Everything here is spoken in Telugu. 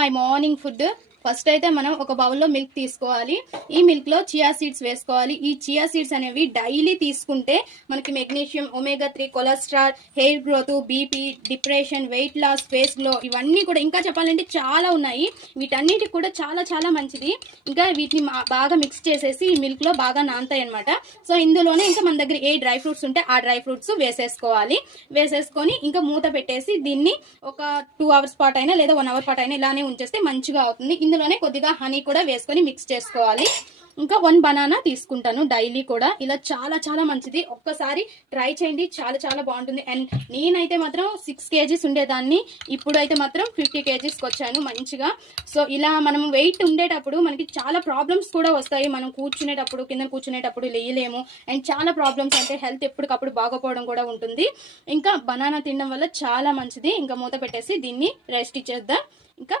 మై మార్నింగ్ ఫుడ్ ఫస్ట్ అయితే మనం ఒక బౌల్లో మిల్క్ తీసుకోవాలి. ఈ మిల్క్ లో చియా సీడ్స్ వేసుకోవాలి. ఈ చియా సీడ్స్ అనేవి డైలీ తీసుకుంటే మనకి magnesium, omega 3, cholesterol, hair growth, BP, depression, weight loss, face glow, ఇవన్నీ కూడా ఇంకా చెప్పాలంటే చాలా ఉన్నాయి. వీటన్నిటికి కూడా చాలా చాలా మంచిది. ఇంకా వీటిని బాగా మిక్స్ చేసేసి ఈ మిల్క్ లో బాగా నానతాయి అనమాట. సో ఇందులోనే ఇంకా మన దగ్గర ఏ డ్రై ఫ్రూట్స్ ఉంటే ఆ డ్రై ఫ్రూట్స్ వేసేసుకోవాలి. వేసేసుకొని ఇంకా మూత పెట్టేసి దీన్ని ఒక 2 అవర్స్ పాటు అయినా లేదా 1 అవర్ పాటు అయినా ఇలానే ఉంచేస్తే మంచిగా అవుతుంది. ఇందులోనే కొద్దిగా హనీ కూడా వేసుకొని మిక్స్ చేసుకోవాలి. ఇంకా 1 బనానా తీసుకుంటాను డైలీ కూడా. ఇలా చాలా చాలా మంచిది. ఒక్కసారి ట్రై చేయండి, చాలా చాలా బాగుంటుంది. అండ్ నేనైతే మాత్రం 6 kgs ఉండేదాన్ని, ఇప్పుడు అయితే మాత్రం 50 kgsకి వచ్చాను మంచిగా. సో ఇలా మనం వెయిట్ ఉండేటప్పుడు మనకి చాలా ప్రాబ్లమ్స్ కూడా వస్తాయి. మనం కూర్చునేటప్పుడు, కింద కూర్చునేటప్పుడు లేయలేము. అండ్ చాలా ప్రాబ్లమ్స్ అంటే హెల్త్ ఎప్పటికప్పుడు బాగోపోవడం కూడా ఉంటుంది. ఇంకా బనానా తినడం వల్ల చాలా మంచిది. ఇంకా మూత పెట్టేసి దీన్ని రెస్ట్ ఇచ్చేద్దాం. ఇంకా